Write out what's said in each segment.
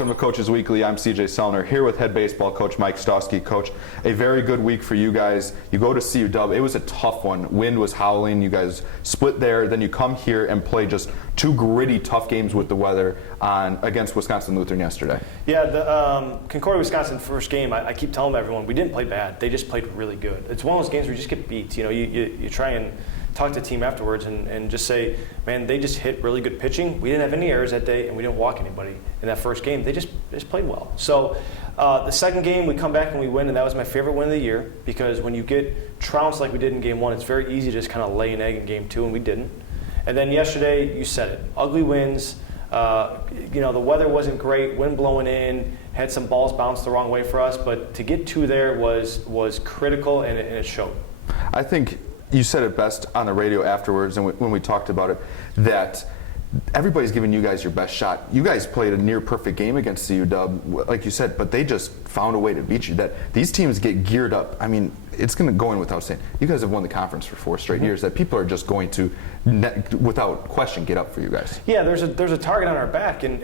Welcome to Coaches Weekly. I'm CJ Sellner here with head baseball coach Mike Stosky. Coach, a very good week for you guys. You go to CUW. It was a tough one. Wind was howling. You guys split there. Then you come here and play just two gritty, tough games with the weather against Wisconsin Lutheran yesterday. Yeah, the Concordia, Wisconsin first game, I keep telling everyone, we didn't play bad. They just played really good. It's one of those games where you just get beat. You know, you try and talk to the team afterwards and just say, man, they just hit really good pitching. We didn't have any errors that day, and we didn't walk anybody in that first game. They just played well. So the second game, we come back and we win, and that was my favorite win of the year, because when you get trounced like we did in game one, it's very easy to just kind of lay an egg in game two, and we didn't. And then yesterday, you said it, ugly wins. You know, the weather wasn't great, wind blowing in, had some balls bounced the wrong way for us, but to get two there was critical, and it showed. I think you said it best on the radio afterwards, and when we talked about it, that everybody's giving you guys your best shot. You guys played a near perfect game against CUW, like you said, but they just found a way to beat you. That these teams get geared up. I mean, it's going to go in without saying. You guys have won the conference for 4 straight years. That people are just going to, without question, get up for you guys. Yeah, there's a target on our back, and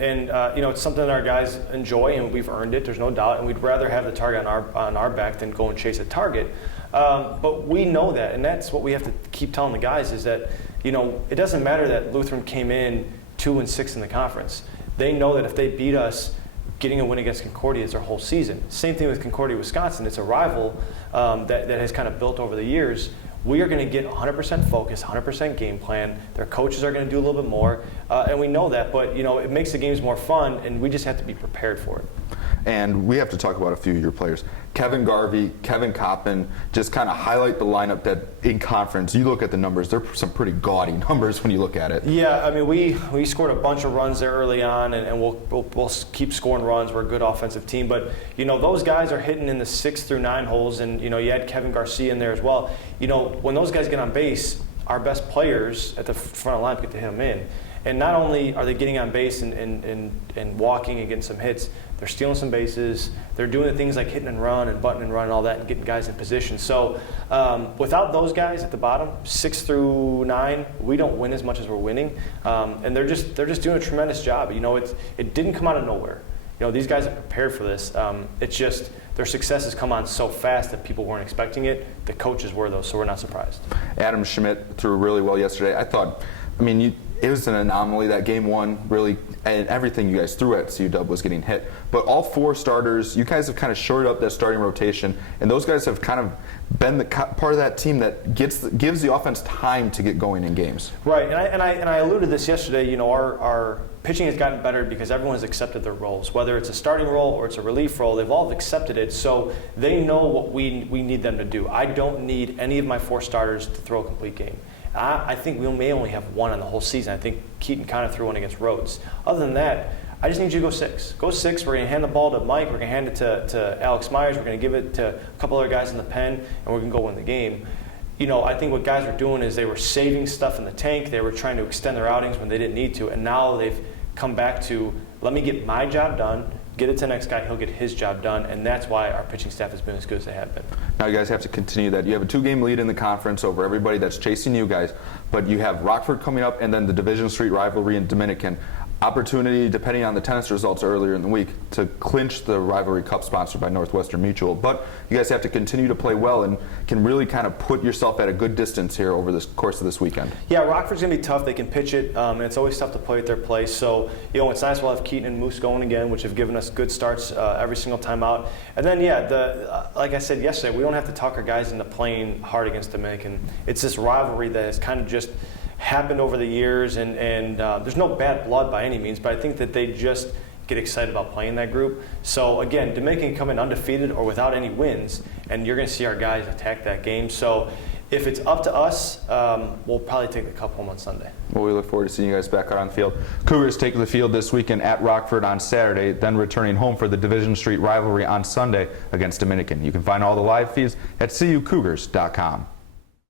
you know, it's something that our guys enjoy, and we've earned it. There's no doubt, and we'd rather have the target on our back than go and chase a target. But we know that, and that's what we have to keep telling the guys is that, you know, it doesn't matter that Lutheran came in 2-6 in the conference. They know that if they beat us, getting a win against Concordia is their whole season. Same thing with Concordia, Wisconsin. It's a rival that has kind of built over the years. We are going to get 100% focus, 100% game plan. Their coaches are going to do a little bit more, and we know that. But you know, it makes the games more fun, and we just have to be prepared for it. And we have to talk about a few of your players. Kevin Garvey, Kevin Coppin, just kind of highlight the lineup that in conference, you look at the numbers, they're some pretty gaudy numbers when you look at it. Yeah, I mean, we scored a bunch of runs there early on, and we'll keep scoring runs. We're a good offensive team. But, you know, those guys are hitting in the 6 through 9 holes, and, you know, you had Kevin Garcia in there as well. You know, when those guys get on base, our best players at the front of the line get to hit them in. And not only are they getting on base and walking and getting some hits, they're stealing some bases. They're doing the things like hitting and run and button and run and all that and getting guys in position. So without those guys at the bottom, 6 through 9, we don't win as much as we're winning. And they're just doing a tremendous job. You know, it didn't come out of nowhere. You know, these guys are prepared for this. It's just their success has come on so fast that people weren't expecting it. The coaches were, though, so we're not surprised. Adam Schmidt threw really well yesterday. It was an anomaly that game one, really, and everything you guys threw at CUW was getting hit. But all 4 starters, you guys have kind of shored up that starting rotation, and those guys have kind of been the part of that team that gives the offense time to get going in games. Right, and I alluded to this yesterday. You know, our pitching has gotten better because everyone has accepted their roles. Whether it's a starting role or it's a relief role, they've all accepted it, so they know what we need them to do. I don't need any of my 4 starters to throw a complete game. I think we may only have 1 on the whole season. I think Keaton kind of threw 1 against Rhodes. Other than that, I just need you to go 6. Go 6. We're going to hand the ball to Mike. We're going to hand it to Alex Myers. We're going to give it to a couple other guys in the pen, and we're going to go win the game. You know, I think what guys were doing is they were saving stuff in the tank. They were trying to extend their outings when they didn't need to, and now they've come back to, let me get my job done, get it to the next guy, he'll get his job done, and that's why our pitching staff has been as good as they have been. Now you guys have to continue that. You have a 2-game lead in the conference over everybody that's chasing you guys, but you have Rockford coming up and then the Division Street rivalry in Dominican. Opportunity, depending on the tennis results earlier in the week, to clinch the Rivalry Cup sponsored by Northwestern Mutual. But you guys have to continue to play well and can really kind of put yourself at a good distance here over the course of this weekend. Yeah, Rockford's going to be tough. They can pitch it, and it's always tough to play at their place. So, you know, it's nice we'll have Keaton and Moose going again, which have given us good starts every single time out. And then, yeah, like I said yesterday, we don't have to talk our guys into playing hard against Dominican. It's this rivalry that has kind of just happened over the years, and there's no bad blood by any means, but I think that they just get excited about playing that group. So again, Dominican come in undefeated or without any wins, and you're going to see our guys attack that game. So if it's up to us, we'll probably take the cup home on Sunday. Well, we look forward to seeing you guys back out on the field. Cougars take the field this weekend at Rockford on Saturday, then returning home for the Division Street rivalry on Sunday against Dominican. You can find all the live feeds at cucougars.com.